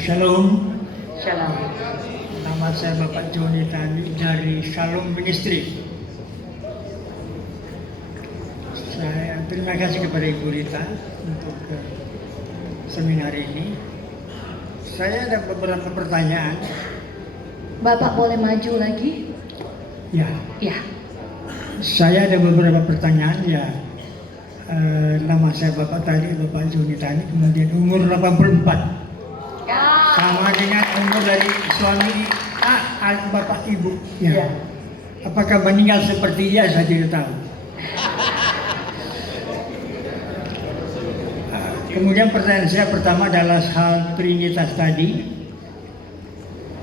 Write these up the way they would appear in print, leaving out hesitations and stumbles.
Shalom, Shalom. nama saya Bapak Joni Tani dari Shalom Ministry. Saya terima kasih kepada Ibu Rita untuk seminar ini. Saya ada beberapa pertanyaan. Bapak boleh maju lagi? Ya, Ya. saya ada beberapa pertanyaan ya. Nama saya Bapak tadi, Bapak Joni Tani, kemudian umur 84. Sama dengan umur dari suami Bapak Ibu. Ya. Apakah meninggal seperti dia, saya tidak tahu. Kemudian pertanyaan saya pertama adalah hal Trinitas tadi.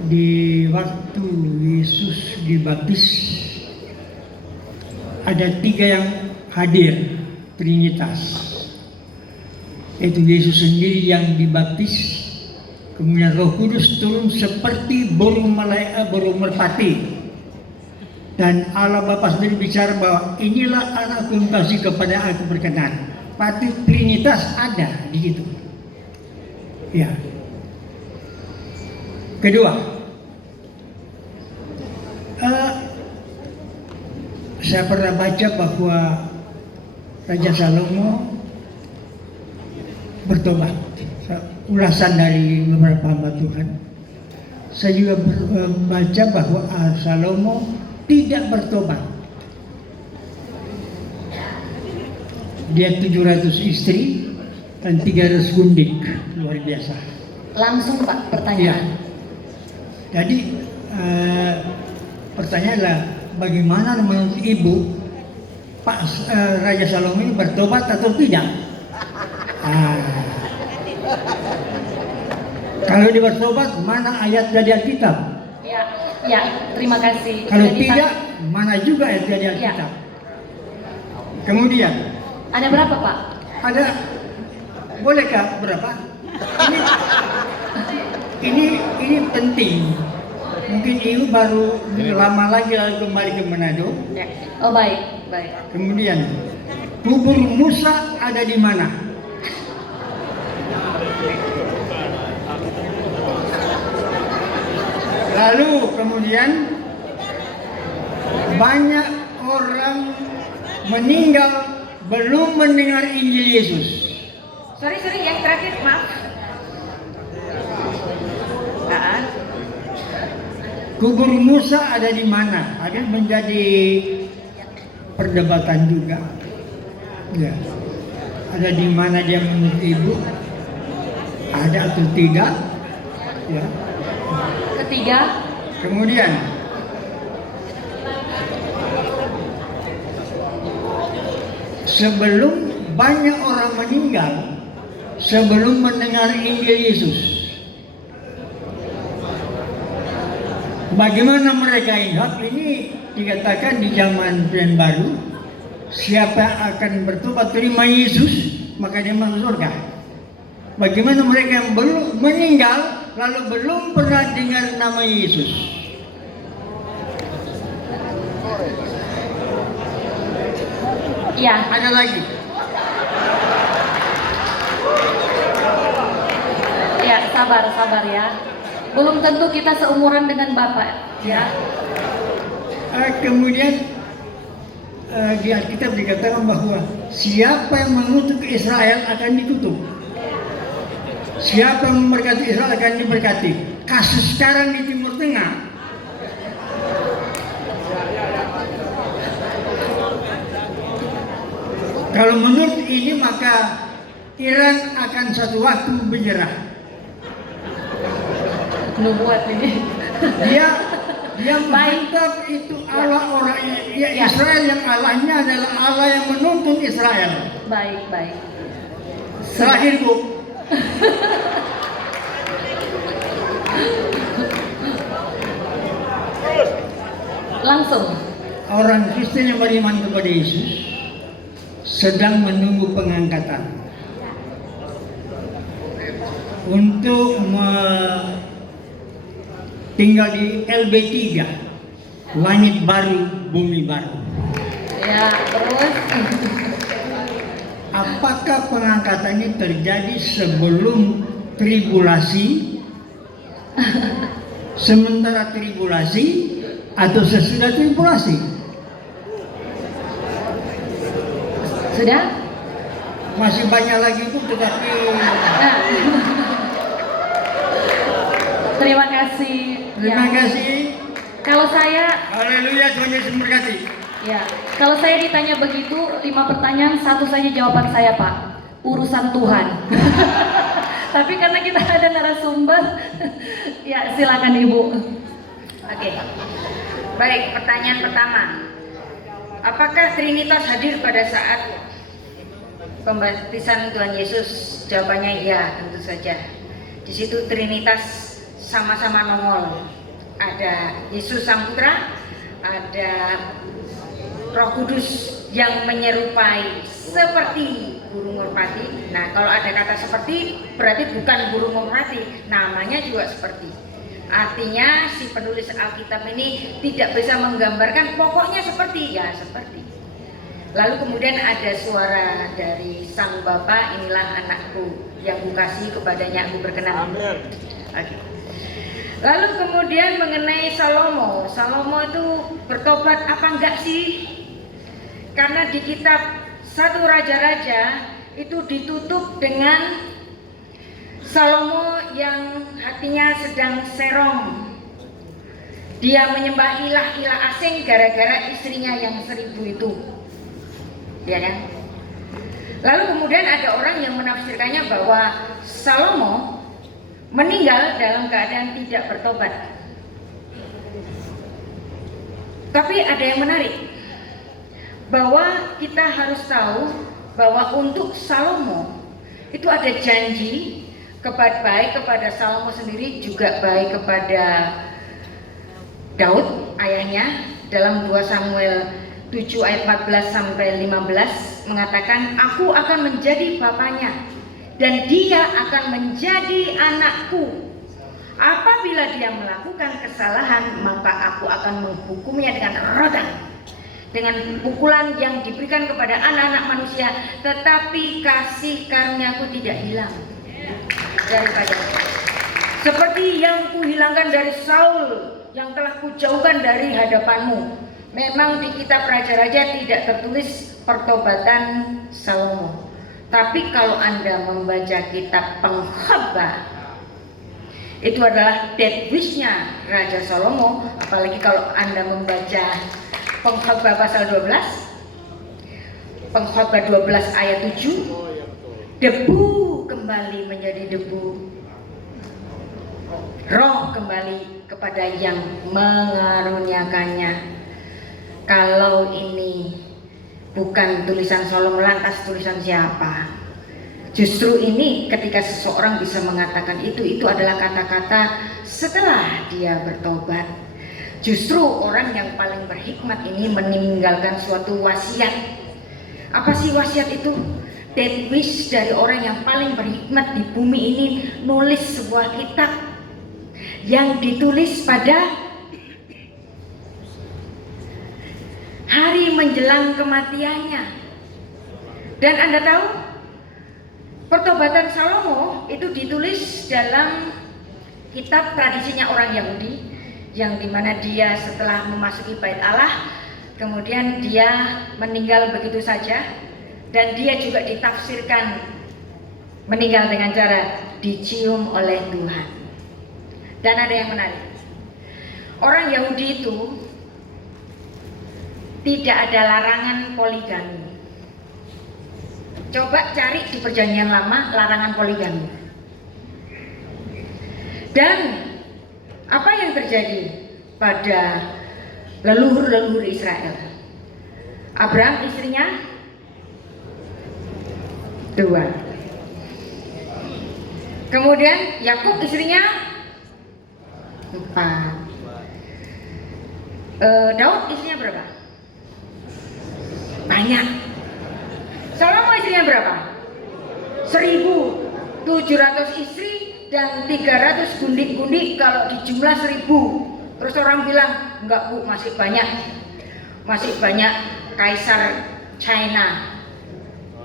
Di waktu Yesus dibaptis, ada 3 yang hadir Trinitas. Yaitu Yesus sendiri yang dibaptis, kemudian Roh Kudus turun seperti burung merpati. Dan Allah Bapa sendiri bicara bahwa inilah anakku yang kasih kepada aku berkenan. Pasti Trinitas ada di situ. Ya. Kedua, saya pernah baca bahwa Raja Salomo bertobat. Ulasan dari beberapa hamba Tuhan. Saya juga baca bahwa Salomo tidak bertobat. Dia 700 istri dan 300 gundik, luar biasa. Langsung Pak, pertanyaan. Ya. Jadi pertanyaan adalah bagaimana menurut Ibu Pak Raja Salomo ini bertobat atau tidak? Kalau dia bertobat, mana ayat dari Alkitab? Ya, terima kasih. Kalau tidak, mana juga ayat dari Alkitab? Kemudian, ada berapa Pak? Ada, bolehkah berapa? Ini penting. Mungkin Ibu baru lama lagi lalu kembali ke Manado. Ya. Oh baik. Kemudian, kubur Musa ada di mana? Lalu kemudian banyak orang meninggal belum mendengar Injil Yesus. Sorry, yang terakhir, maaf. Kubur Musa ada di mana? Ada menjadi perdebatan juga. Ya. Ada di mana dia menurut Ibu? Ada atau tidak? Ya. Ketiga. Kemudian sebelum banyak orang meninggal sebelum mendengar Injil Yesus, bagaimana mereka ingat? Ini dikatakan di zaman Perjanjian Baru, siapa yang akan bertobat terima Yesus maka dia masuk surga. Bagaimana mereka yang belum meninggal lalu belum pernah dengar nama Yesus? Ya. Ada lagi. Ya, sabar ya. Belum tentu kita seumuran dengan Bapak, ya. Kemudian di Alkitab dikatakan bahwa siapa yang mengutuk Israel akan dikutuk. Siapa yang memberkati Israel akan diberkati. Kasus sekarang di Timur Tengah, kalau menurut ini maka Iran akan satu waktu menyerah. Nubuat ini. Dia mantap itu Allah orang ya, Israel yang Allahnya adalah Allah yang menuntun Israel. Baik. Terakhir Bu. Langsung. Orang Kristen yang beriman kepada Yesus sedang menunggu pengangkatan untuk tinggal di LB3, langit baru, bumi baru. Ya, terus. Apakah pengangkatan ini terjadi sebelum tribulasi Sementara tribulasi atau sesudah tribulasi? Sudah? Masih banyak lagi itu, tetapi Nah. Terima kasih. terima Ya. kasih. Kalau saya, Haleluya, Tuhan Yesus memberkati. ya, kalau saya ditanya begitu, 5 pertanyaan, satu saja jawaban saya, Pak. Urusan Tuhan. Tapi karena kita ada narasumber, ya silakan Ibu. Oke. Baik, pertanyaan pertama. Apakah Trinitas hadir pada saat pembaptisan Tuhan Yesus? Jawabannya iya, tentu saja. Di situ Trinitas sama-sama nongol. Ada Yesus Sang Putra, ada Roh Kudus yang menyerupai seperti burung merpati. Nah, kalau ada kata seperti berarti bukan burung merpati, namanya juga seperti. Artinya si penulis Alkitab ini tidak bisa menggambarkan pokoknya seperti, ya seperti. Lalu kemudian ada suara dari Sang Bapa, inilah anakku yang kukasihi, kepadanya aku berkenan. Oke. Lalu kemudian mengenai Salomo, Salomo itu bertobat apa enggak sih? Karena di kitab 1 Raja-Raja itu ditutup dengan Salomo yang hatinya sedang serong. Dia menyembah ilah-ilah asing gara-gara istrinya yang 1000 itu. Ya kan? Lalu kemudian ada orang yang menafsirkannya bahwa Salomo meninggal dalam keadaan tidak bertobat. Tapi ada yang menarik, bahwa kita harus tahu bahwa untuk Salomo itu ada janji baik kepada Salomo sendiri, juga baik kepada Daud ayahnya. Dalam 2 Samuel 7 ayat 14 sampai 15 mengatakan, aku akan menjadi bapaknya dan dia akan menjadi anakku. Apabila dia melakukan kesalahan, maka aku akan menghukumnya dengan rodang, dengan pukulan yang diberikan kepada anak-anak manusia, tetapi kasih karuniaku tidak hilang daripada. Seperti yang kuhilangkan dari Saul, yang telah kujauhkan dari hadapanmu. Memang di kitab Raja-Raja tidak tertulis pertobatan Salomo. Tapi kalau Anda membaca kitab Pengkhotbah, itu adalah death wish-nya Raja Salomo. Apalagi kalau Anda membaca Pengkhotbah pasal 12, Pengkhotbah 12 ayat 7, debu kembali menjadi debu, roh kembali kepada yang mengaruniakannya. Kalau ini bukan tulisan Salomo, lantas tulisan siapa? Justru ini ketika seseorang bisa mengatakan itu adalah kata-kata setelah dia bertobat. Justru orang yang paling berhikmat ini meninggalkan suatu wasiat. Apa sih wasiat itu? Death wish dari orang yang paling berhikmat di bumi ini, nulis sebuah kitab yang ditulis pada hari menjelang kematiannya. Dan Anda tahu, pertobatan Salomo itu ditulis dalam kitab tradisinya orang Yahudi, yang dimana dia setelah memasuki bait Allah, kemudian dia meninggal begitu saja, dan dia juga ditafsirkan meninggal dengan cara dicium oleh Tuhan. Dan ada yang menarik, orang Yahudi itu tidak ada larangan poligami. Coba cari di Perjanjian Lama larangan poligami. Dan apa yang terjadi pada leluhur-leluhur Israel? Abraham istrinya 2. Kemudian Yakub istrinya 4. Daud istrinya berapa? Banyak. Salomo istrinya berapa? 1.700 istri dan 300 gundik-gundik. Kalau dijumlah 1.000. Terus orang bilang, enggak Bu, masih banyak. Masih banyak Kaisar China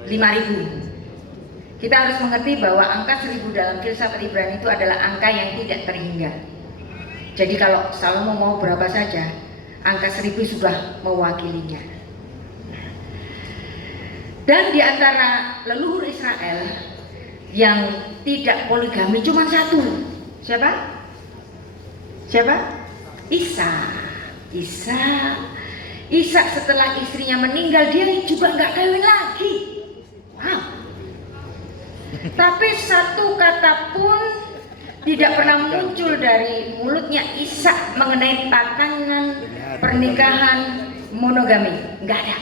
5.000. Kita harus mengerti bahwa angka 1000 dalam filsafat Ibrani itu adalah angka yang tidak terhingga. Jadi kalau Salomo mau berapa saja, angka 1000 sudah mewakilinya. Dan di antara leluhur Israel yang tidak poligami cuma satu. Siapa? Ishak setelah istrinya meninggal, dia juga nggak kawin lagi. Wow. Tapi satu kata pun tidak pernah muncul dari mulutnya Ishak mengenai tatanan pernikahan monogami. Nggak ada.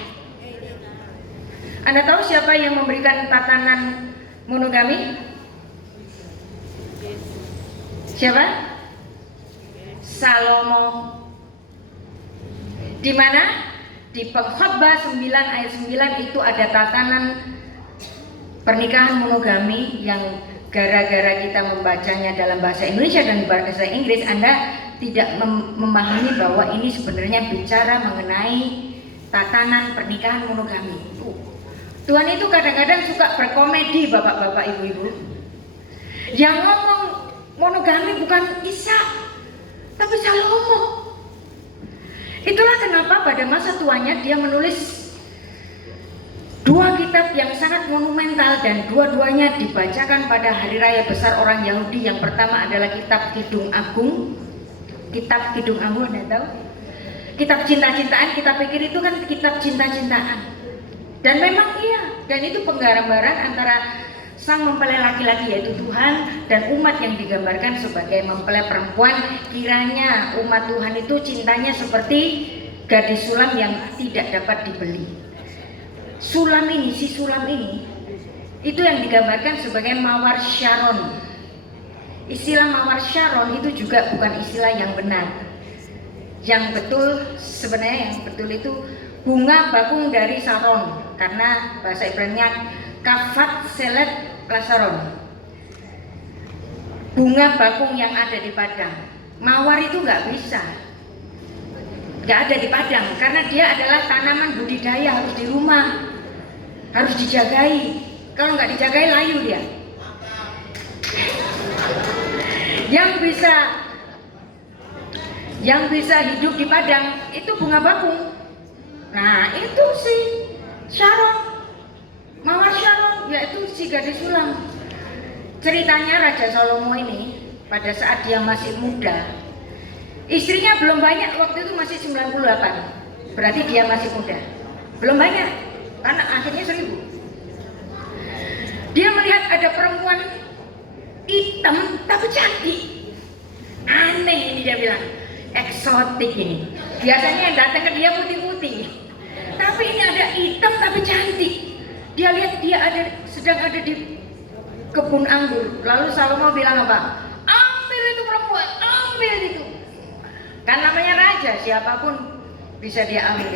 Anda tahu siapa yang memberikan tatanan monogami? Siapa? Salomo. Di mana? Di Pengkhotbah 9 ayat 9 itu ada tatanan pernikahan monogami yang gara-gara kita membacanya dalam bahasa Indonesia dan bahasa Inggris, Anda tidak memahami bahwa ini sebenarnya bicara mengenai tatanan pernikahan monogami. Tuhan itu kadang-kadang suka berkomedi, bapak-bapak, ibu-ibu. Yang ngomong monogami bukan Ishak, tapi Salomo. Itulah kenapa pada masa tuanya dia menulis 2 kitab yang sangat monumental dan dua-duanya dibacakan pada hari raya besar orang Yahudi. Yang pertama adalah kitab Kidung Agung. Kitab Kidung Agung, Anda tahu? Kitab cinta-cintaan, kita pikir itu kan kitab cinta-cintaan. Dan memang iya, dan itu penggambaran antara sang mempelai laki-laki yaitu Tuhan dan umat yang digambarkan sebagai mempelai perempuan. Kiranya umat Tuhan itu cintanya seperti gadis sulam yang tidak dapat dibeli. Sulam ini, si sulam ini, itu yang digambarkan sebagai mawar Sharon. Istilah mawar Sharon itu juga bukan istilah yang benar. Yang betul, sebenarnya yang betul itu bunga bakung dari Saron, karena bahasa Ibrani-nya Kafat Selet Lasaron, bunga bakung yang ada di padang. Mawar itu nggak ada di padang, karena dia adalah tanaman budidaya, harus di rumah, harus dijagai. Kalau nggak dijagai layu dia. Yang bisa hidup di padang itu bunga bakung. Nah itu si Sharon, mawar Sharon, yaitu si gadis sulam. Ceritanya Raja Salomo ini pada saat dia masih muda, istrinya belum banyak, waktu itu masih 98, berarti dia masih muda, belum banyak, karena akhirnya 1000. Dia melihat ada perempuan hitam tapi cantik, aneh ini, dia bilang eksotik ini. Biasanya yang datang ke dia putih-putih, tapi ini ada hitam tapi cantik. Dia lihat dia sedang ada di kebun anggur. Lalu Salomo bilang apa? Ambil itu perempuan, ambil itu. Kan namanya raja, siapapun bisa dia ambil.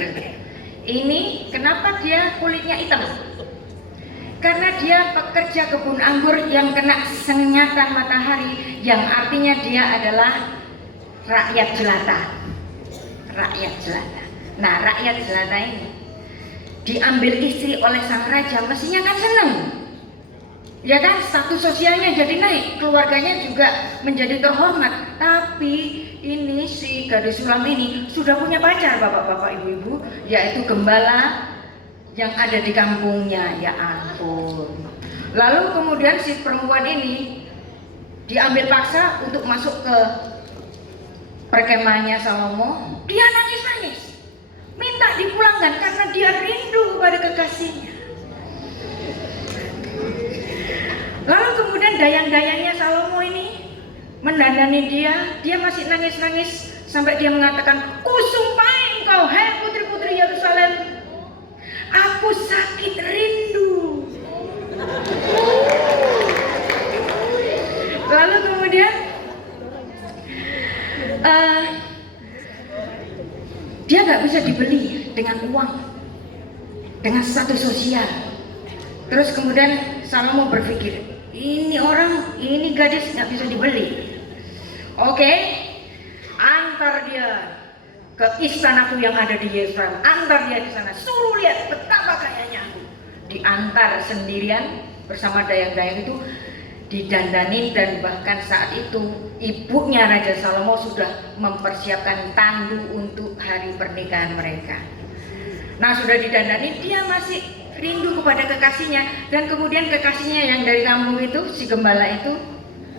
Ini kenapa dia kulitnya hitam? Karena dia pekerja kebun anggur yang kena sengatan matahari, yang artinya dia adalah rakyat jelata. Rakyat jelata. Nah, rakyat jelata ini diambil istri oleh sang raja, mestinya kan seneng, ya kan, status sosialnya jadi naik, keluarganya juga menjadi terhormat. Tapi ini si gadis sulam ini sudah punya pacar, bapak-bapak, ibu-ibu, yaitu gembala yang ada di kampungnya. Ya ampun. Lalu kemudian si perempuan ini diambil paksa untuk masuk ke perkemahannya Salomo. Dia nangis-nangis, minta dipulangkan karena dia rindu kepada kekasihnya. Lalu kemudian dayang-dayangnya Salomo ini mendandani dia masih nangis-nangis sampai dia mengatakan, "Kusumpahi engkau, hai putri-putri Yerusalem, aku sakit rindu." Lalu kemudian dia nggak bisa dibeli dengan uang, dengan status sosial. Terus kemudian Salomo berpikir, ini gadis nggak bisa dibeli. Oke, antar dia ke istanaku yang ada di Yerusalem, antar dia ke sana, suruh lihat betapa kayanya aku. Diantar sendirian bersama dayang-dayang itu didandanin, dan bahkan saat itu ibunya Raja Salomo sudah mempersiapkan tandu untuk hari pernikahan mereka. Nah, sudah didandanin, dia masih rindu kepada kekasihnya, dan kemudian kekasihnya yang dari kampung itu, si gembala itu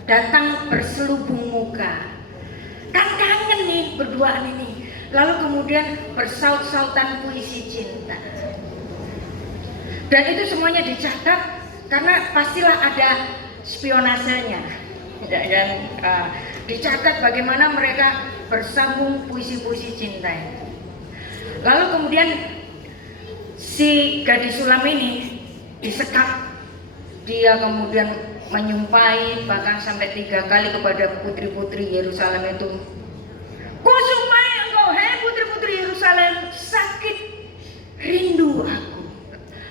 datang berselubung muka. Kan kangen nih berduaan ini. Lalu kemudian bersaut-sautan puisi cinta. Dan itu semuanya dicatat karena pastilah ada spionasenya, ya kan? Dicatat bagaimana mereka bersambung puisi-puisi cinta. Lalu kemudian si gadis sulam ini disekap, dia kemudian menyumpahi bahkan sampai 3 kali kepada putri-putri Yerusalem itu, "Kusumpahi engkau, hei putri-putri Yerusalem, sakit rindu aku."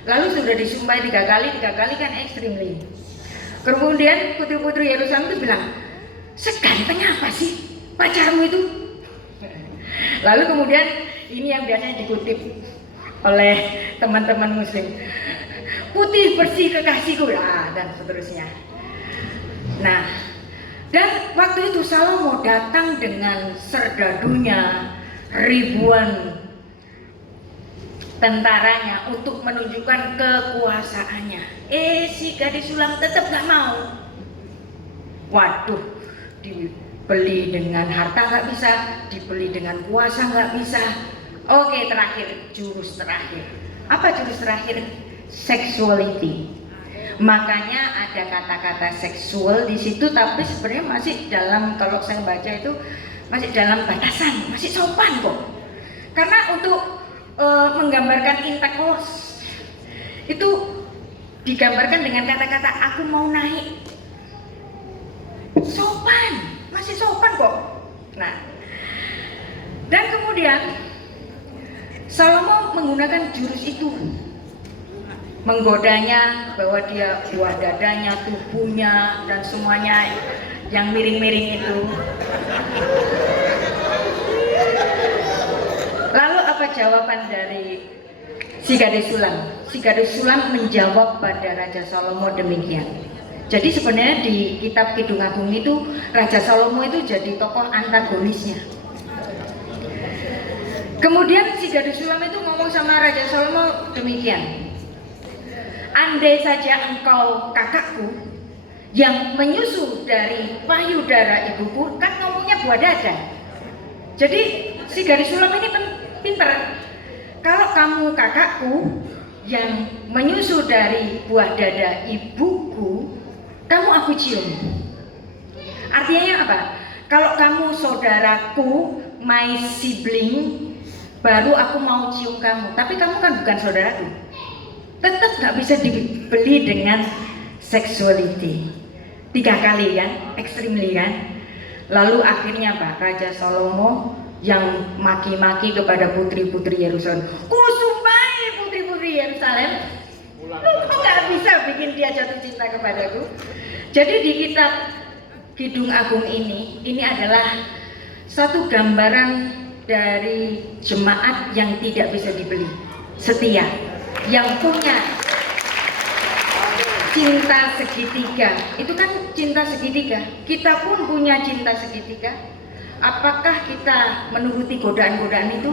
Lalu sudah disumpahi 3 kali kan extremely. Kemudian putri-putri Yerusalem itu bilang, "Seganteng apa sih pacarmu itu?" Lalu kemudian ini yang biasanya dikutip oleh teman-teman muslim, "Putih bersih kekasihku," dan seterusnya. Nah, dan waktu itu Salomo datang dengan serdadunya, ribuan tentaranya untuk menunjukkan kekuasaannya. Si gadis sulam tetap gak mau. Waduh, dibeli dengan harta gak bisa, dibeli dengan kuasa gak bisa. Oke, terakhir, jurus terakhir. Apa jurus terakhir? Sexuality. Makanya ada kata-kata seksual di situ, tapi sebenarnya masih dalam, kalau saya baca itu masih dalam batasan, masih sopan kok. Karena untuk menggambarkan intercourse itu digambarkan dengan kata-kata "aku mau naik", sopan, masih sopan kok. Nah, dan kemudian Salomo menggunakan jurus itu, menggodanya bahwa dia buah dadanya, tubuhnya, dan semuanya yang miring-miring itu. Lalu apa jawaban dari si gadis sulam? Si gadis sulam menjawab pada Raja Salomo demikian. Jadi sebenarnya di kitab Kidung Agung itu Raja Salomo itu jadi tokoh antagonisnya. Kemudian si gadis sulam itu ngomong sama Raja Salomo demikian, "Andai saja engkau kakakku yang menyusu dari payudara ibuku," kan ngomongnya buah dada. Jadi si gadis sulam ini pinter. "Kalau kamu kakakku yang menyusu dari buah dada ibuku, kamu aku cium." Artinya apa? Kalau kamu saudaraku, my sibling, baru aku mau cium kamu. Tapi kamu kan bukan saudaraku. Tetap gak bisa dibeli dengan sexuality. 3 kali kan, extremely kan. Lalu akhirnya apa? Raja Salomo yang maki-maki kepada putri-putri Yerusalem, "Kusumpahi putri-putri Yerusalem, lu kok gak bisa bikin dia jatuh cinta kepadaku?" Jadi di kitab Kidung Agung ini adalah satu gambaran dari jemaat yang tidak bisa dibeli, setia, yang punya cinta segitiga. Itu kan cinta segitiga. Kita pun punya cinta segitiga. Apakah kita menuruti godaan-godaan itu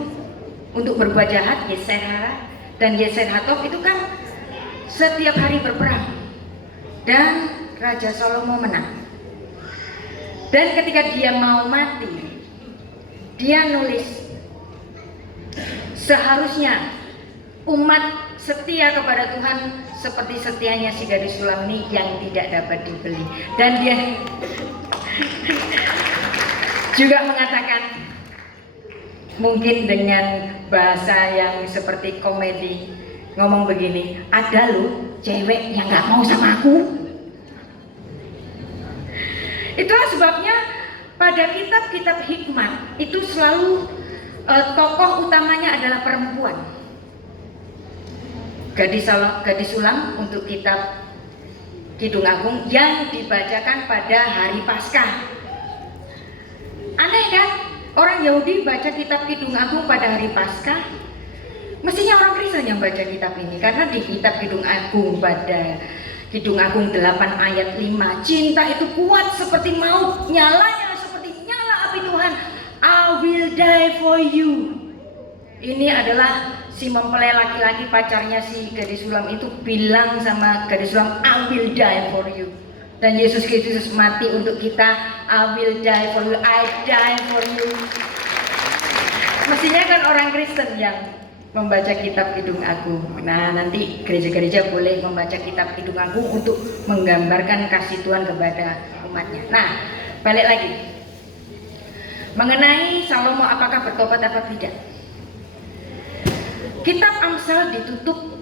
untuk berbuat jahat, Yeser hara dan Yeser hatov itu kan setiap hari berperang. Dan Raja Salomo menang. Dan ketika dia mau mati, dia nulis, "Seharusnya umat setia kepada Tuhan seperti setianya si gadis sulam ini yang tidak dapat dibeli." Dan dia juga mengatakan, mungkin dengan bahasa yang seperti komedi, ngomong begini, "Ada loh cewek yang gak mau sama aku." Itulah sebabnya pada kitab-kitab hikmat itu selalu tokoh utamanya adalah perempuan. Gadis sulam untuk kitab Kidung Agung yang dibacakan pada hari Paskah. Aneh kan? Orang Yahudi baca kitab Kidung Agung pada hari Paskah. Mestinya orang Kristen yang baca kitab ini, karena di kitab Kidung Agung pada Kidung Agung 8 ayat 5. Cinta itu kuat seperti maut, nyalanya seperti nyala api Tuhan. I will die for you. Ini adalah si mempelai laki-laki, pacarnya si gadis sulam itu bilang sama gadis sulam, I will die for you. Dan Yesus Kristus mati untuk kita. I will die for you, I die for you. Mestinya kan orang Kristen yang membaca kitab Kidung Agung. Nah, nanti gereja-gereja boleh membaca kitab Kidung Agung untuk menggambarkan kasih Tuhan kepada umatnya. Nah, balik lagi mengenai Salomo, apakah bertobat apa tidak. Kitab Amsal ditutup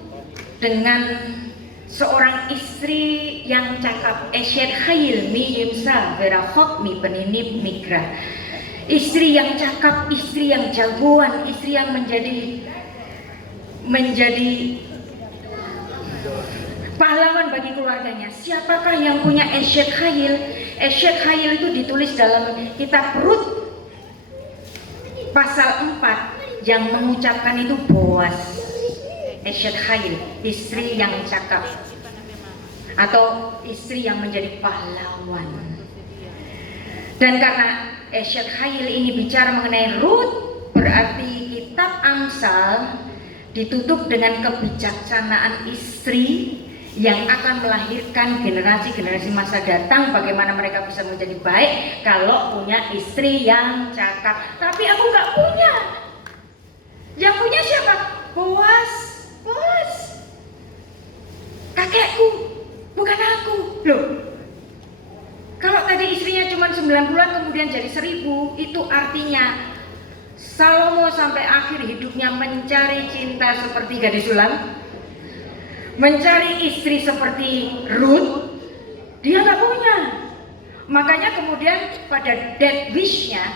dengan seorang istri yang cakap, Eshet Hayil mi yimsa verahok mi peninip migra. Istri yang cakap, istri yang jagoan, istri yang menjadi pahlawan bagi keluarganya. Siapakah yang punya Eshet Hayil? Eshet Hayil itu ditulis dalam kitab Rut pasal 4, yang mengucapkan itu Boaz. Eshet Hayil, istri yang cakap atau istri yang menjadi pahlawan. Dan karena Eshet Hayil ini bicara mengenai Rut, berarti kitab Amsal ditutup dengan kebijaksanaan istri yang akan melahirkan generasi-generasi masa datang, bagaimana mereka bisa menjadi baik kalau punya istri yang cakap. Tapi aku nggak punya. Yang punya siapa? Boaz. Kakekku, bukan aku. Loh, kalau tadi istrinya cuma 90-an kemudian jadi 1000, itu artinya Salomo sampai akhir hidupnya mencari cinta seperti gadis sulam, mencari istri seperti Ruth. Dia nggak punya. Makanya kemudian pada death wish-nya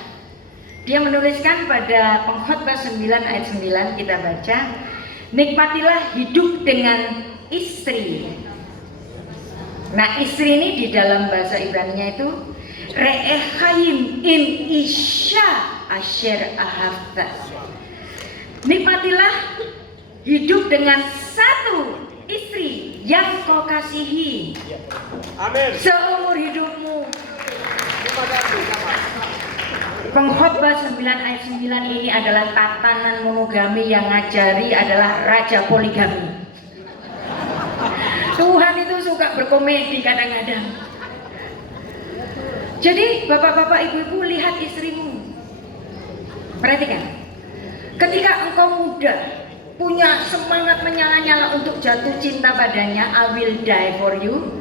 dia menuliskan pada Pengkhotbah 9 ayat 9, kita baca, nikmatilah hidup dengan istri. Nah, istri ini di dalam bahasa Ibrani-nya itu Re'echaim im isha asher ahavta. Nikmatilah hidup dengan satu istri yang kau kasihi. Amin. Seumur hidupmu. Terima kasih. Pengkhotbah 9 ayat 9 ini adalah tatanan monogami yang ngajari adalah raja poligami. Tuhan itu suka berkomedi kadang-kadang. Jadi bapak-bapak, ibu-ibu, lihat istrimu. Perhatikan, ketika engkau muda, punya semangat menyala-nyala untuk jatuh cinta padanya, I will die for you,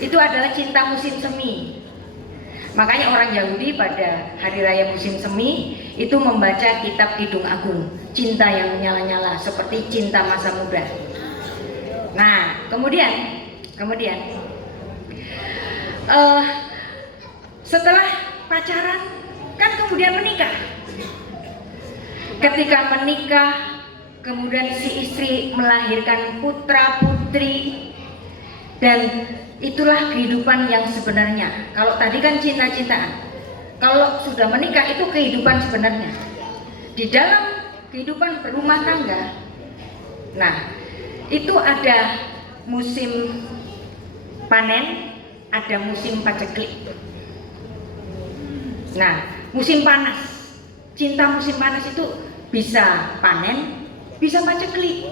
itu adalah cinta musim semi. Makanya orang Yahudi pada hari raya musim semi itu membaca kitab Kidung Agung, cinta yang menyala-nyala seperti cinta masa muda. Nah, kemudian setelah pacaran kan kemudian menikah. Ketika menikah, kemudian si istri melahirkan putra putri, dan itulah kehidupan yang sebenarnya. Kalau tadi kan cinta-cintaan, kalau sudah menikah itu kehidupan sebenarnya. Di dalam kehidupan berumah tangga, nah itu ada musim panen, ada musim paceklik. Nah, musim panas, cinta musim panas itu bisa panen, bisa paceklik.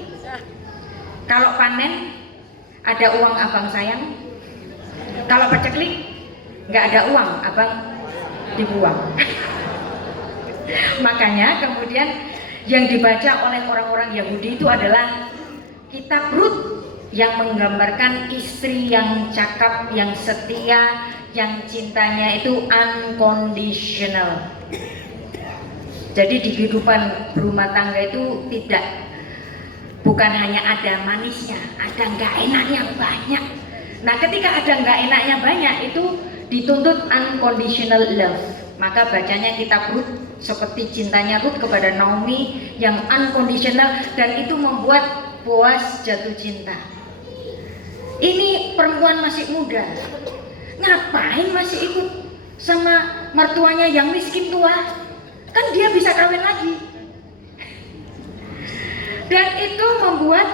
Kalau panen ada uang abang sayang, kalau paceklik nggak ada uang abang dibuang. Makanya kemudian yang dibaca oleh orang-orang Yahudi itu adalah kitab Rut yang menggambarkan istri yang cakap, yang setia, yang cintanya itu unconditional. Jadi di kehidupan berumah tangga itu bukan hanya ada manisnya, ada nggak enaknya banyak. Nah, ketika ada nggak enaknya banyak itu dituntut unconditional love. Maka bacanya kitab Rut seperti cintanya Rut kepada Naomi yang unconditional, dan itu membuat Boaz jatuh cinta. Ini perempuan masih muda, ngapain masih ikut sama mertuanya yang miskin tua? Kan dia bisa kawin lagi. Dan itu membuat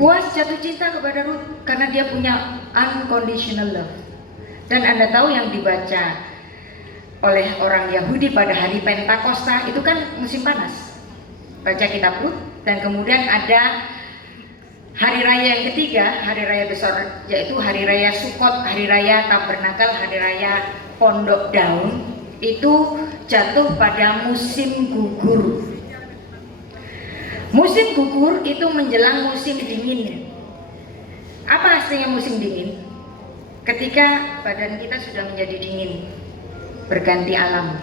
Boaz jatuh cinta kepada Ruth karena dia punya unconditional love. Dan Anda tahu yang dibaca oleh orang Yahudi pada hari Pentakosta itu kan musim panas. Baca kitab Ruth, dan kemudian ada hari raya yang ketiga, hari raya besar, yaitu hari raya Sukot, hari raya Tabernakel, hari raya Pondok Daun. Itu jatuh pada musim gugur. Musim gugur itu menjelang musim dingin. Apa artinya musim dingin? Ketika badan kita sudah menjadi dingin, berganti alam.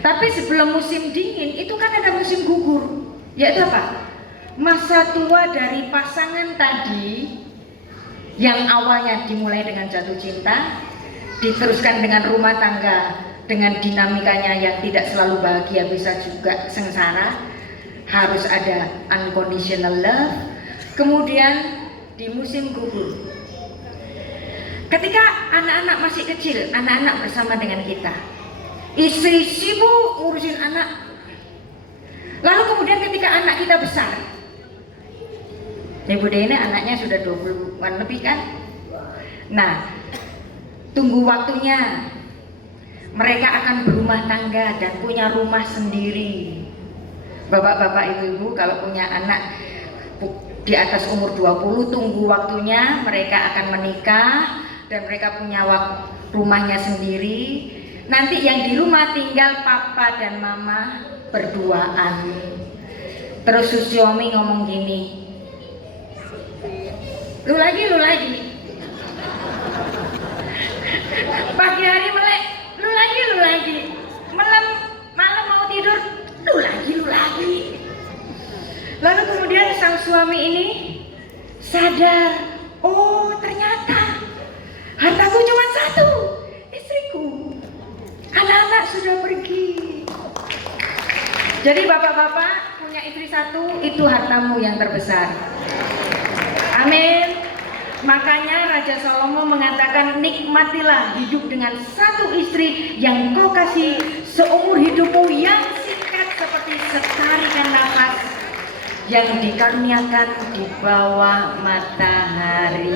Tapi sebelum musim dingin itu kan ada musim gugur, yaitu apa? Masa tua dari pasangan tadi yang awalnya dimulai dengan jatuh cinta, diteruskan dengan rumah tangga, dengan dinamikanya yang tidak selalu bahagia, bisa juga sengsara, harus ada unconditional love. Kemudian di musim gugur, ketika anak-anak masih kecil, anak-anak bersama dengan kita, istri sibuk ngurusin anak. Lalu kemudian ketika anak kita besar, Ibu Dene anaknya sudah 20-an lebih kan? Nah, tunggu waktunya mereka akan berumah tangga dan punya rumah sendiri. Bapak-bapak, ibu-ibu kalau punya anak di atas umur 20, tunggu waktunya mereka akan menikah dan mereka punya rumahnya sendiri. Nanti yang di rumah tinggal papa dan mama berduaan. Terus suami ngomong gini, lu lagi. Pagi hari melek, lu lagi. Malam mau tidur, lu lagi. Lalu kemudian sang suami ini sadar, oh ternyata hartaku cuma satu, istriku. Anak-anak sudah pergi. Jadi bapak-bapak punya istri satu, itu hartamu yang terbesar. Amin. Makanya Raja Salomo mengatakan, nikmatilah hidup dengan satu istri yang kau kasih seumur hidupmu, yang singkat seperti setarikan nafas yang dikaruniakan di bawah matahari.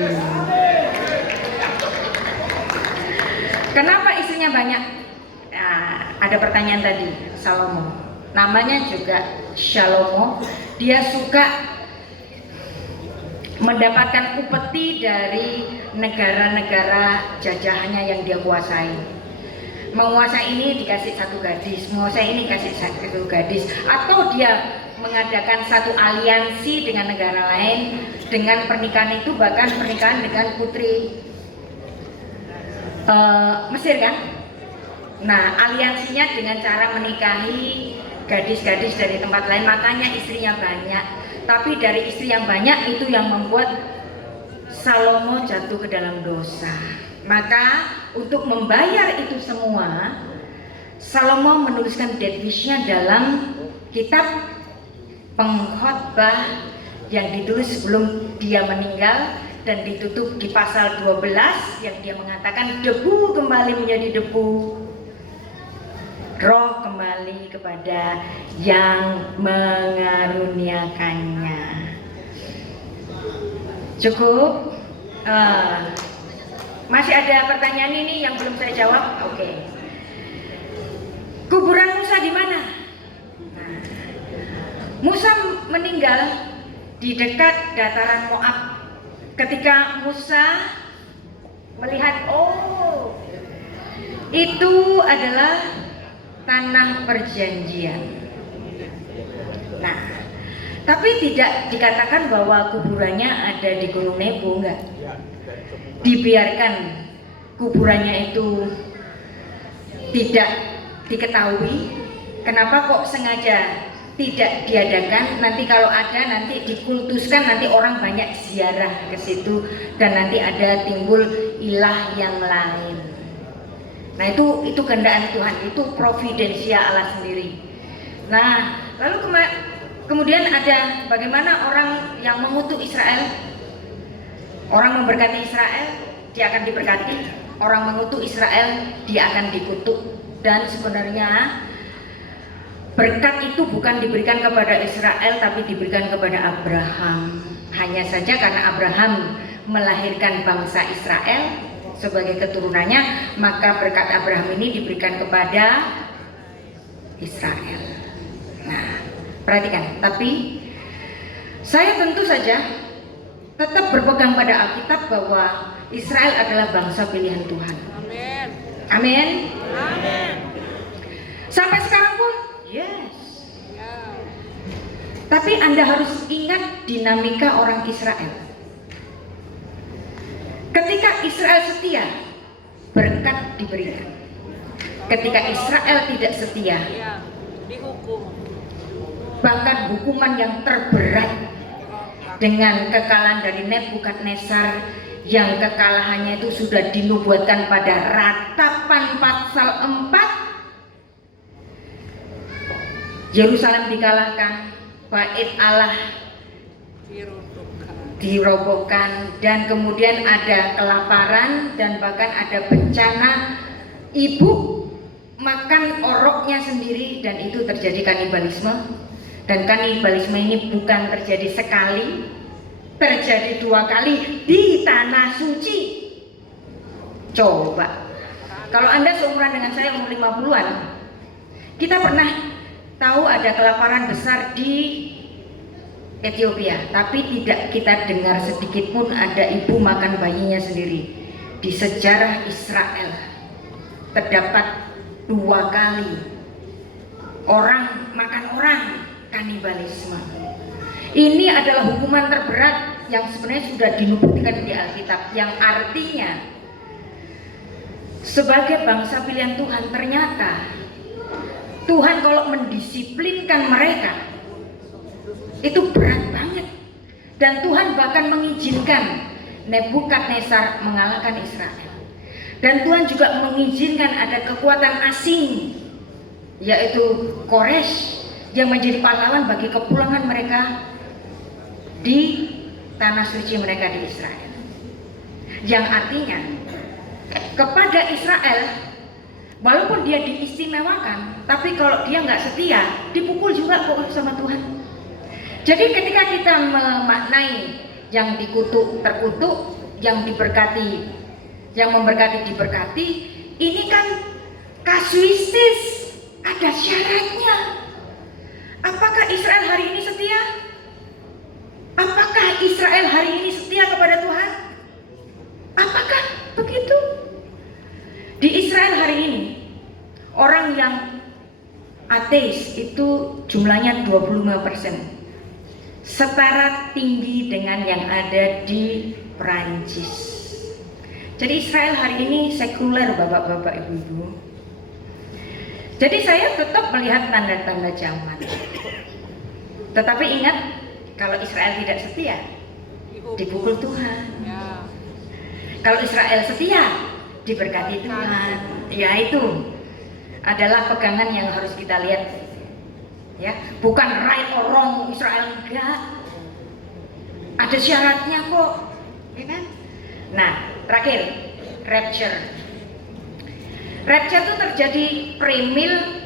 Kenapa istrinya banyak? Nah, ada pertanyaan tadi, Salomo. Namanya juga Shalomo. Dia suka mendapatkan upeti dari negara-negara jajahannya yang dia kuasai. Menguasai ini dikasih satu gadis, menguasai ini dikasih satu gadis, atau dia mengadakan satu aliansi dengan negara lain dengan pernikahan itu, bahkan pernikahan dengan putri Mesir kan. Nah, aliansinya dengan cara menikahi gadis-gadis dari tempat lain, makanya istrinya banyak. Tapi dari istri yang banyak itu yang membuat Salomo jatuh ke dalam dosa. Maka untuk membayar itu semua, Salomo menuliskan death wish-nya dalam kitab Pengkhotbah yang ditulis sebelum dia meninggal dan ditutup di pasal 12 yang dia mengatakan debu kembali menjadi debu, roh kembali kepada yang mengaruniakannya. Cukup? Masih ada pertanyaan ini yang belum saya jawab? Oke. Kuburan Musa di mana? Nah, Musa meninggal di dekat dataran Moab. Ketika Musa melihat, oh, itu adalah tanah perjanjian. Nah, tapi tidak dikatakan bahwa kuburannya ada di Gunung Nebo, enggak. Dibiarkan kuburannya itu tidak diketahui. Kenapa kok sengaja tidak diadakan? Nanti kalau ada, nanti dikultuskan, nanti orang banyak ziarah ke situ dan nanti ada timbul ilah yang lain. Nah, itu kehendaan Tuhan, itu providensia Allah sendiri. Nah, lalu kemudian ada bagaimana orang yang mengutuk Israel. Orang memberkati Israel, dia akan diberkati. Orang mengutuk Israel, dia akan dikutuk. Dan sebenarnya berkat itu bukan diberikan kepada Israel, tapi diberikan kepada Abraham. Hanya saja karena Abraham melahirkan bangsa Israel sebagai keturunannya, maka berkat Abraham ini diberikan kepada Israel. Nah, perhatikan, tapi saya tentu saja tetap berpegang pada Alkitab bahwa Israel adalah bangsa pilihan Tuhan. Amin. Amin. Amin. Sampai sekarang pun, yes. Ya. Tapi Anda harus ingat dinamika orang Israel. Ketika Israel setia, berkat diberikan. Ketika Israel tidak setia, Ya. Dihukum. bahkan hukuman yang terberat dengan kekalahan dari Nebukadnezar, yang kekalahannya itu sudah dinubuatkan pada Ratapan pasal 4. Yerusalem dikalahkan, bait Allah Diruntuhkan. dirobohkan, dan kemudian ada kelaparan dan bahkan ada bencana ibu makan oroknya sendiri, dan itu terjadi kanibalisme. Dan kanibalisme ini bukan terjadi sekali, terjadi 2 kali di tanah suci. Coba, kalau Anda seumuran dengan saya, umur 50-an, kita pernah tahu ada kelaparan besar di Ethiopia, tapi tidak kita dengar sedikit pun ada ibu makan bayinya sendiri. Di sejarah Israel terdapat 2 kali orang makan orang, kanibalisme. Ini adalah hukuman terberat yang sebenarnya sudah dinubuatkan di Alkitab, yang artinya sebagai bangsa pilihan Tuhan, ternyata Tuhan kalau mendisiplinkan mereka itu berat banget, dan Tuhan bahkan mengizinkan Nebukadnezar mengalahkan Israel, dan Tuhan juga mengizinkan ada kekuatan asing yaitu Koresh yang menjadi pahlawan bagi kepulangan mereka di tanah suci mereka di Israel, yang artinya kepada Israel, walaupun dia diistimewakan, tapi kalau dia nggak setia, dipukul juga kok sama Tuhan. Jadi ketika kita memaknai yang dikutuk terkutuk, yang diberkati, yang memberkati diberkati, ini kan kasuistis, ada syaratnya. Apakah Israel hari ini setia? Apakah Israel hari ini setia kepada Tuhan? Apakah begitu? Di Israel hari ini, orang yang ateis itu jumlahnya 25%, setara tinggi dengan yang ada di Prancis. Jadi Israel hari ini sekuler, bapak-bapak, ibu-ibu. Jadi saya tetap melihat tanda-tanda zaman. Tetapi ingat, kalau Israel tidak setia, dipukul Tuhan. Ya. Kalau Israel setia, diberkati Tuhan. Ya, itu adalah pegangan yang harus kita lihat. Ya, bukan right or wrong Israel, enggak. Ada syaratnya kok, ya kan? Nah, terakhir, rapture. Rapture itu terjadi pre-mil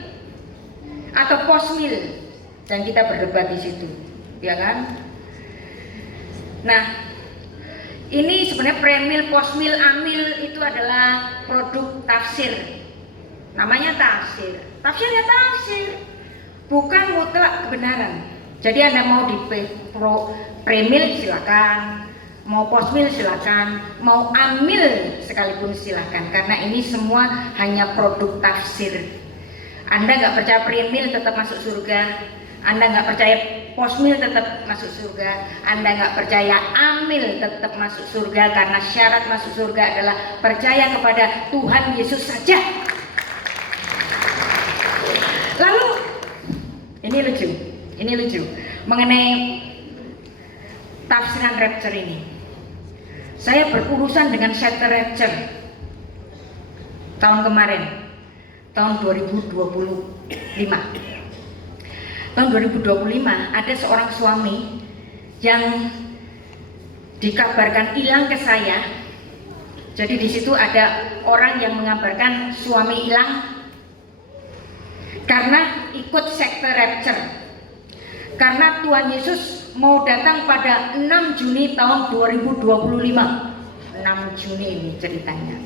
atau post-mil, dan kita berdebat di situ, ya kan? Nah, ini sebenarnya pre-mil, post-mil, amil itu adalah produk tafsir. Namanya tafsir. Tafsirnya tafsir, bukan mutlak kebenaran. Jadi Anda mau di pre-mil silakan, mau post-mil silakan, mau amil sekalipun silakan, karena ini semua hanya produk tafsir. Anda nggak percaya pre-mil tetap masuk surga, Anda nggak percaya post-mil tetap masuk surga, Anda nggak percaya amil tetap masuk surga, karena syarat masuk surga adalah percaya kepada Tuhan Yesus saja. Lalu ini lucu mengenai tafsiran rapture ini. Saya berurusan dengan shelter rapture tahun kemarin, tahun 2025. Tahun 2025 ada seorang suami yang dikabarkan hilang ke saya. Jadi di situ ada orang yang mengabarkan suami hilang karena ikut sekte rapture. Karena Tuhan Yesus mau datang pada 6 Juni tahun 2025. 6 Juni ini ceritanya.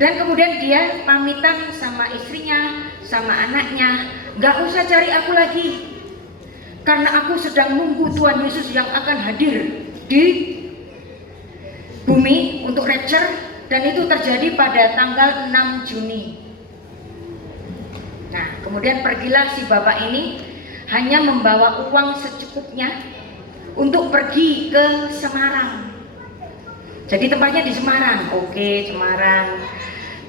Dan kemudian dia pamitan sama istrinya, sama anaknya, gak usah cari aku lagi, karena aku sedang nunggu Tuhan Yesus yang akan hadir di bumi untuk rapture, dan itu terjadi pada tanggal 6 Juni. Nah, kemudian pergilah si bapak ini hanya membawa uang secukupnya untuk pergi ke Semarang. Jadi tempatnya di Semarang. Oke, Semarang.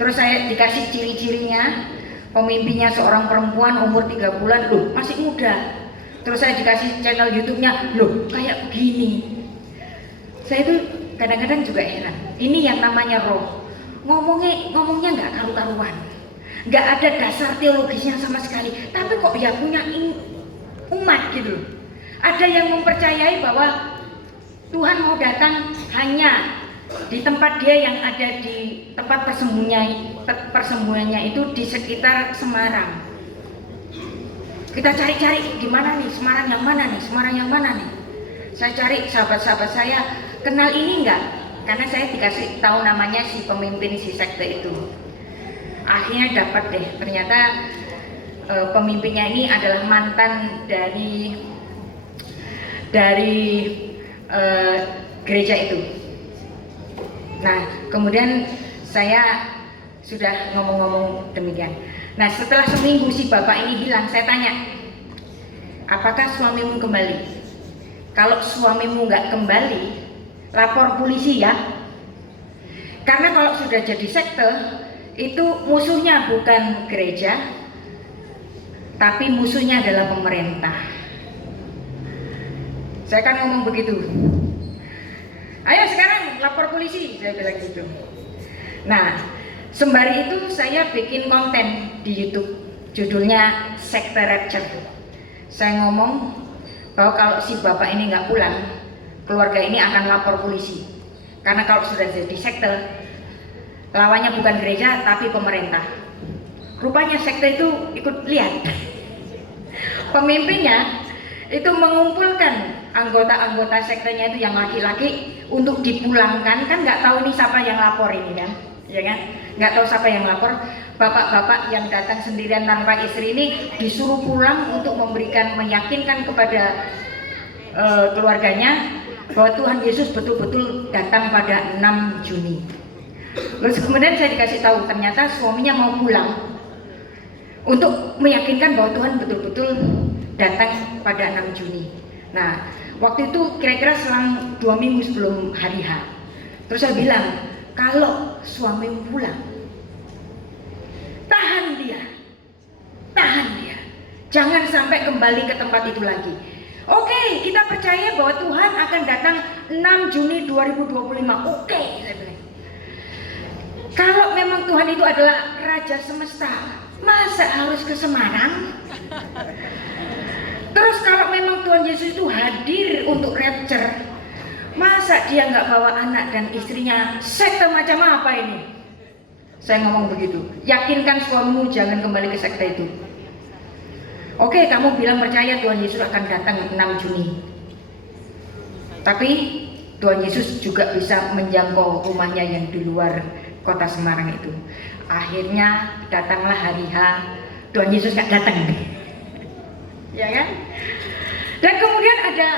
Terus saya dikasih ciri-cirinya, pemimpinnya seorang perempuan umur 3 bulan, loh masih muda. Terus saya dikasih channel YouTube-nya, loh kayak begini. Saya itu kadang-kadang juga heran. Ini yang namanya roh. Ngomongnya nggak karu-karuan, nggak ada dasar teologisnya sama sekali. Tapi kok ya punya umat gitu. Ada yang mempercayai bahwa Tuhan mau datang hanya di tempat dia yang ada di tempat persembunyiannya itu di sekitar Semarang. Kita cari-cari di mana nih, Semarang yang mana nih, Semarang yang mana nih. Saya cari sahabat-sahabat saya, kenal ini enggak? Karena saya dikasih tahu namanya si pemimpin si sekte itu. Akhirnya dapat deh, ternyata pemimpinnya ini adalah mantan dari gereja itu. Nah, kemudian saya sudah ngomong-ngomong demikian. Nah, setelah seminggu si bapak ini hilang, saya tanya, apakah suamimu kembali? Kalau suamimu nggak kembali, lapor polisi ya. Karena kalau sudah jadi sekte, itu musuhnya bukan gereja, tapi musuhnya adalah pemerintah. Saya kan ngomong begitu. Ayo sekarang lapor polisi, saya bilang gitu. Nah, sembari itu saya bikin konten di YouTube, judulnya Sekte Rapture. Saya ngomong bahwa kalau si bapak ini nggak pulang, keluarga ini akan lapor polisi. Karena kalau sudah jadi sekte, lawannya bukan gereja tapi pemerintah. Rupanya sekte itu ikut lihat. Pemimpinnya itu mengumpulkan anggota-anggota sektenya itu yang laki-laki untuk dipulangkan. Kan nggak tahu ini siapa yang lapor ini kan, ya kan? Nggak tahu siapa yang lapor. Bapak-bapak yang datang sendirian tanpa istri ini disuruh pulang untuk meyakinkan kepada keluarganya bahwa Tuhan Yesus betul-betul datang pada 6 Juni. Terus kemudian saya dikasih tahu ternyata suaminya mau pulang untuk meyakinkan bahwa Tuhan betul-betul datang pada 6 Juni. Nah, waktu itu kira-kira selang 2 minggu sebelum hari H. Terus saya bilang, kalau suamimu pulang, tahan dia, jangan sampai kembali ke tempat itu lagi. Oke, kita percaya bahwa Tuhan akan datang 6 Juni 2025. Oke, saya bilang. Kalau memang Tuhan itu adalah Raja Semesta, masa harus ke Semarang? Terus kalau memang Tuhan Yesus itu hadir untuk rapture, masa dia nggak bawa anak dan istrinya? Sekte macam apa ini? Saya ngomong begitu. Yakinkan suamimu jangan kembali ke sekte itu. Oke, kamu bilang percaya Tuhan Yesus akan datang 6 Juni. Tapi Tuhan Yesus juga bisa menjangkau rumahnya yang di luar kota Semarang itu. Akhirnya datanglah hari H, Tuhan Yesus nggak datang. Ya kan? Dan kemudian ada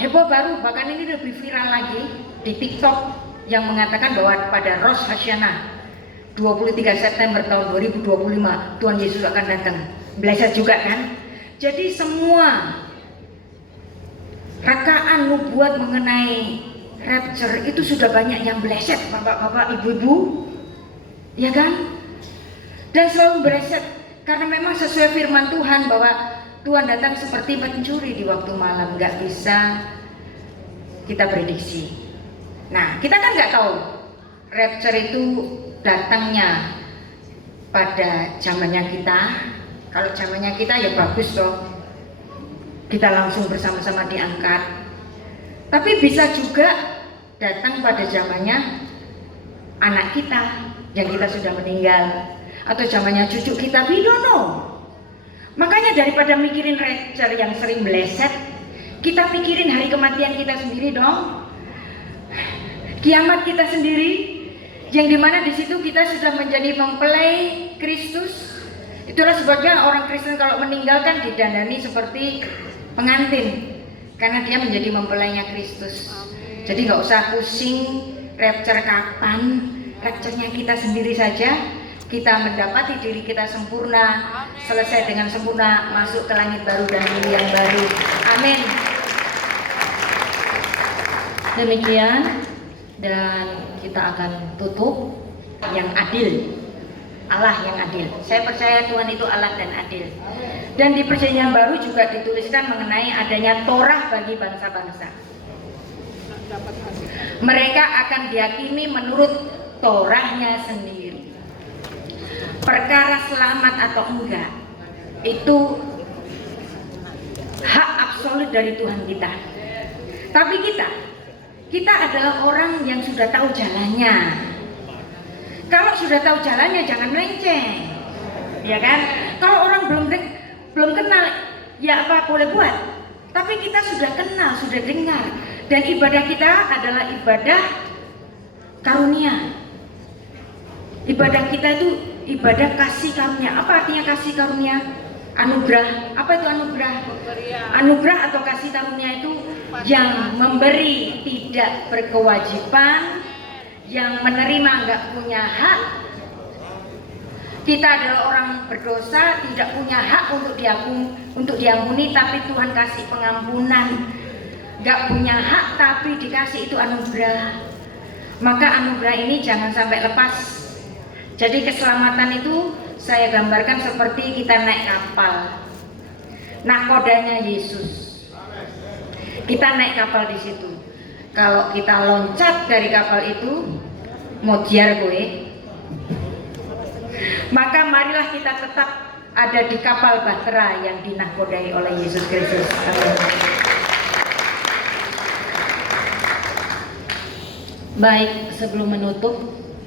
heboh baru, bahkan ini lebih viral lagi di TikTok yang mengatakan bahwa pada Rosh Hashanah 23 September tahun 2025 Tuhan Yesus akan datang. Belajar juga kan? Jadi semua rakaan nubuat mengenai rapture itu sudah banyak yang meleset, bapak-bapak, ibu-ibu, ya kan? Dan selalu meleset karena memang sesuai firman Tuhan bahwa Tuhan datang seperti pencuri di waktu malam, nggak bisa kita prediksi. Nah, kita kan nggak tahu rapture itu datangnya pada zamannya kita. Kalau zamannya kita ya bagus loh, kita langsung bersama-sama diangkat. Tapi bisa juga datang pada zamannya anak kita yang kita sudah meninggal, atau zamannya cucu kita, we don't know. Makanya daripada mikirin rapture yang sering meleset, kita pikirin hari kematian kita sendiri dong. Kiamat kita sendiri, yang dimana di situ kita sudah menjadi mempelai Kristus. Itulah sebabnya orang Kristen kalau meninggalkan didandani seperti pengantin, karena dia menjadi mempelainya Kristus. Jadi nggak usah pusing rapture kapan, rapture-nya kita sendiri saja. Kita mendapati diri kita sempurna, selesai dengan sempurna, masuk ke langit baru dan bumi yang baru. Amin. Demikian, dan kita akan tutup. Yang adil, Allah yang adil. Saya percaya Tuhan itu Allah dan adil. Dan di Perjanjian Baru juga dituliskan mengenai adanya Torah bagi bangsa-bangsa. Dapat hasil. Mereka akan dihakimi menurut Torahnya sendiri. Perkara selamat atau enggak, itu hak absolut dari Tuhan kita. Tapi kita adalah orang yang sudah tahu jalannya. Kalau sudah tahu jalannya jangan melenceng, ya kan? Kalau orang belum kenal, ya apa boleh buat. Tapi kita sudah kenal, sudah dengar, dan ibadah kita adalah ibadah karunia. Ibadah kita itu ibadah kasih karunia. Apa artinya kasih karunia? Anugerah. Apa itu anugerah? Anugerah atau kasih karunia itu yang memberi, tidak berkewajiban, yang menerima nggak punya hak. Kita adalah orang berdosa, tidak punya hak untuk diampuni, tapi Tuhan kasih pengampunan. Nggak punya hak tapi dikasih, itu anugerah. Maka anugerah ini jangan sampai lepas. Jadi keselamatan itu saya gambarkan seperti kita naik kapal. Nakodanya Yesus. Kita naik kapal di situ. Kalau kita loncat dari kapal itu, mau jiar gue. Maka marilah kita tetap ada di kapal bahtera yang dinakodai oleh Yesus Kristus. Amin. Baik, sebelum menutup,